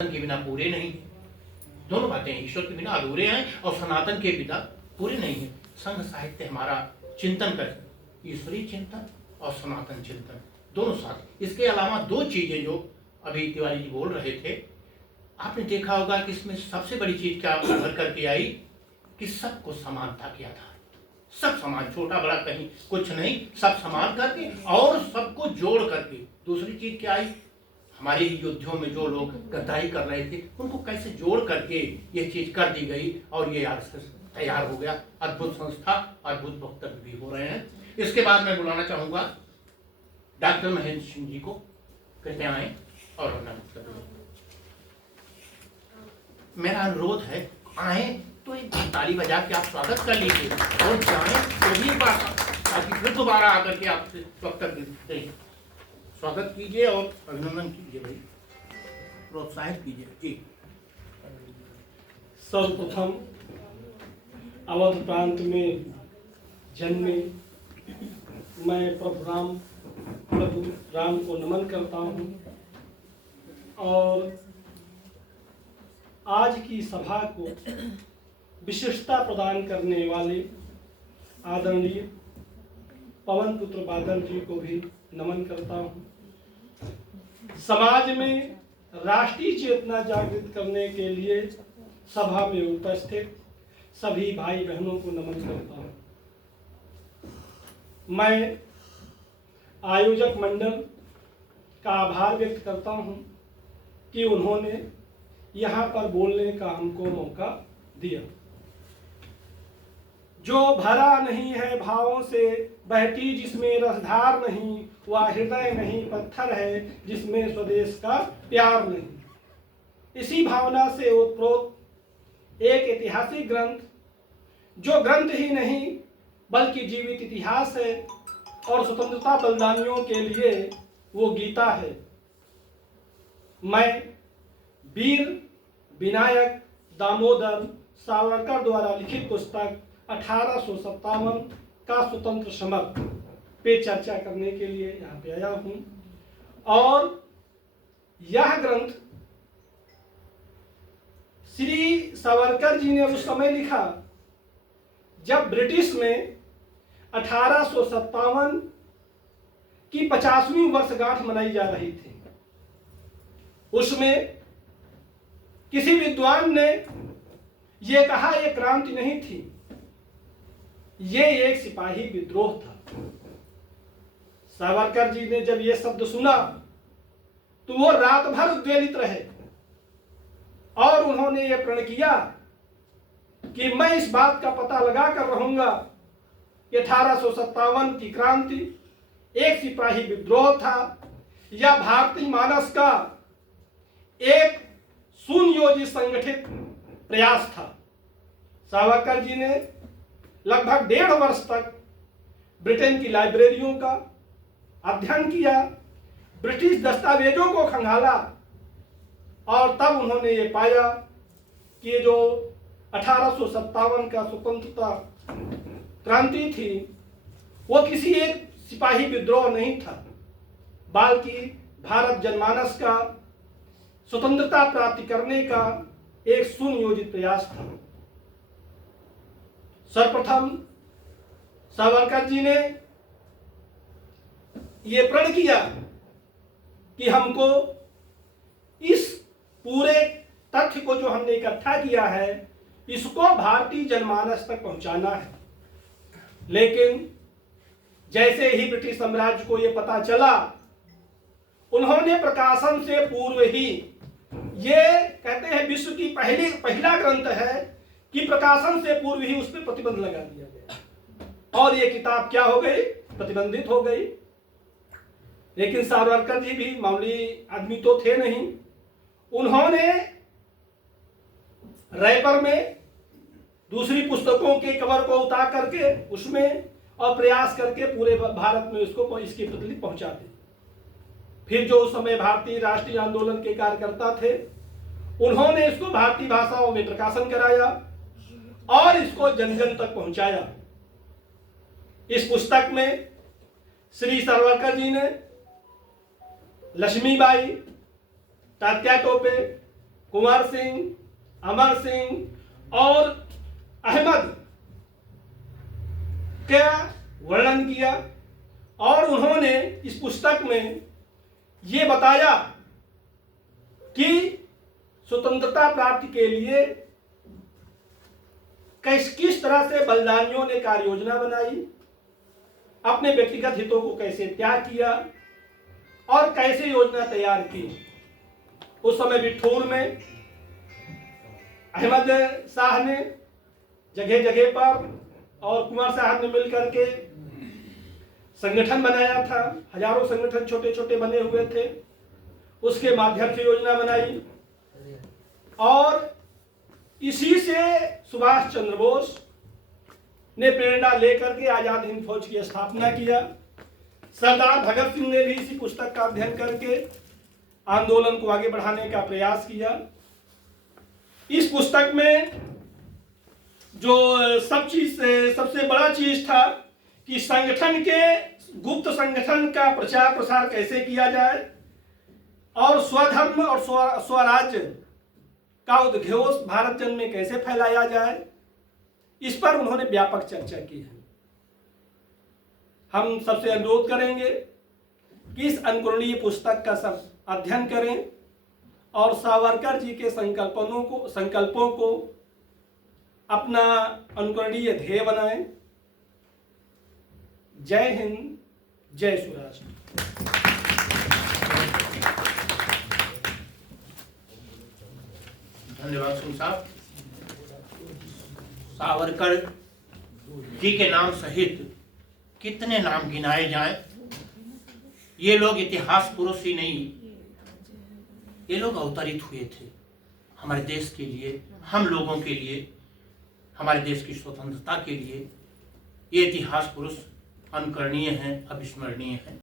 के बिना पूरे नहीं है। दोनों बातें हैं, ईश्वर के बिना अधूरे हैं और सनातन के बिना पूरे नहीं है। संघ साहित्य हमारा चिंतन करे, ईश्वरीय चिंतन और सनातन चिंतन दोनों साथ। इसके अलावा दो चीजें जो अभी तिवारी जी बोल रहे थे, आपने देखा होगा कि इसमें सबसे बड़ी चीज क्या उभर करके आई कि सबको समानता के आधार, सब समान, छोटा बड़ा कहीं कुछ नहीं, सब समान करके और सबको जोड़ करके। दूसरी चीज क्या आई, हमारे युद्धों में जो लोग गद्दारी कर रहे थे उनको कैसे जोड़ करके ये चीज कर दी गई और ये आरएसएस तैयार हो गया। अद्भुत संस्था, अद्भुत वक्तव्य भी हो रहे हैं। इसके बाद मैं बुलाना चाहूंगा डॉक्टर महेंद्र सिंह जी को, कृपया आए और अपना वक्तव्य। मेरा अनुरोध है, आए तो एक ताली बजा के आप स्वागत कर लीजिए और जाए तो भी बात, ताकि फिर दोबारा आकर के आपसे वक्तव्य दें। स्वागत कीजिए और अभिनंदन कीजिए भाई, प्रोत्साहित कीजिए जी। सर्वप्रथम अवध प्रांत में जन्मे मैं प्रभु राम को नमन करता हूँ और आज की सभा को विशिष्टता प्रदान करने वाले आदरणीय पवन पुत्र बादल जी को भी नमन करता हूँ। समाज में राष्ट्रीय चेतना जागृत करने के लिए सभा में उपस्थित सभी भाई बहनों को नमन करता हूँ। मैं आयोजक मंडल का आभार व्यक्त करता हूँ कि उन्होंने यहाँ पर बोलने का हमको मौका दिया। जो भरा नहीं है भावों से बहती जिसमें रसधार नहीं, वह हृदय नहीं पत्थर है जिसमें स्वदेश का प्यार नहीं। इसी भावना से ओतप्रोत एक ऐतिहासिक ग्रंथ, जो ग्रंथ ही नहीं बल्कि जीवित इतिहास है और स्वतंत्रता बलिदानियों के लिए वो गीता है। मैं वीर विनायक दामोदर सावरकर द्वारा लिखित पुस्तक 1857 का स्वतंत्र समर पे चर्चा करने के लिए यहाँ पे आया हूँ। और यह ग्रंथ श्री सावरकर जी ने उस समय लिखा जब ब्रिटिश में 1857 की 50वीं वर्षगांठ मनाई जा रही थी। उसमें किसी विद्वान ने यह कहा, यह क्रांति नहीं थी, ये एक सिपाही विद्रोह था। सावरकर जी ने जब ये शब्द सुना तो वो रात भर उद्वेलित रहे और उन्होंने ये प्रण किया कि मैं इस बात का पता लगा कर रहूंगा कि 1857 की क्रांति एक सिपाही विद्रोह था या भारतीय मानस का एक सुनियोजित संगठित प्रयास था। सावरकर जी ने लगभग 1.5 वर्ष तक ब्रिटेन की लाइब्रेरियों का अध्ययन किया, ब्रिटिश दस्तावेजों को खंगाला और तब उन्होंने ये पाया कि ये जो 1857 का स्वतंत्रता क्रांति थी वो किसी एक सिपाही विद्रोह नहीं था, बल्कि भारत जनमानस का स्वतंत्रता प्राप्ति करने का एक सुनियोजित प्रयास था। सर्वप्रथम सावरकर जी ने यह प्रण किया कि हमको इस पूरे तथ्य को जो हमने इकट्ठा किया है इसको भारतीय जनमानस तक पहुंचाना है। लेकिन जैसे ही ब्रिटिश साम्राज्य को यह पता चला, उन्होंने प्रकाशन से पूर्व ही, ये कहते हैं विश्व की पहला ग्रंथ है कि प्रकाशन से पूर्व ही उस पर प्रतिबंध लगा दिया गया और ये किताब क्या हो गई, प्रतिबंधित हो गई। लेकिन सावरकर जी भी मामूली आदमी तो थे नहीं, उन्होंने रैपर में दूसरी पुस्तकों के कवर को उतार करके उसमें और प्रयास करके पूरे भारत में इसको इसकी प्रति पहुंचा दी। फिर जो उस समय भारतीय राष्ट्रीय आंदोलन के कार्यकर्ता थे उन्होंने इसको भारतीय भाषाओं में प्रकाशन कराया और इसको जन जन तक पहुंचाया। इस पुस्तक में श्री सावरकर जी ने लक्ष्मीबाई, तात्या टोपे, कुंवर सिंह, अमर सिंह और अहमद का वर्णन किया और उन्होंने इस पुस्तक में ये बताया कि स्वतंत्रता प्राप्ति के लिए किस तरह से बलिदानियों ने कार्य योजना बनाई, अपने व्यक्तिगत हितों को कैसे त्याग किया और कैसे योजना तैयार की। उस समय बिठूर में अहमद शाह ने जगह जगह पर और कुंवर साहब ने मिलकर के संगठन बनाया था। हजारों संगठन छोटे छोटे बने हुए थे, उसके माध्यम से योजना बनाई और इसी से सुभाष चंद्र बोस ने प्रेरणा लेकर के आजाद हिंद फौज की स्थापना किया। सरदार भगत सिंह ने भी इसी पुस्तक का अध्ययन करके आंदोलन को आगे बढ़ाने का प्रयास किया। इस पुस्तक में जो सबसे बड़ा चीज था कि संगठन के गुप्त संगठन का प्रचार प्रसार कैसे किया जाए और स्वधर्म और स्वराज्य का उद्घोष भारत जन में कैसे फैलाया जाए, इस पर उन्होंने व्यापक चर्चा की है। हम सबसे अनुरोध करेंगे कि इस अनुकरणीय पुस्तक का सब अध्ययन करें और सावरकर जी के संकल्पों को अपना अनुकरणीय ध्येय बनाएं। जय हिंद, जय स्वराज। धन्यवाद सिंह साहब। सावरकर जी के नाम सहित कितने नाम गिनाए जाएं। ये लोग इतिहास पुरुष ही नहीं, ये लोग अवतरित हुए थे हमारे देश के लिए, हम लोगों के लिए, हमारे देश की स्वतंत्रता के लिए। ये इतिहास पुरुष अनुकरणीय हैं, अविस्मरणीय हैं।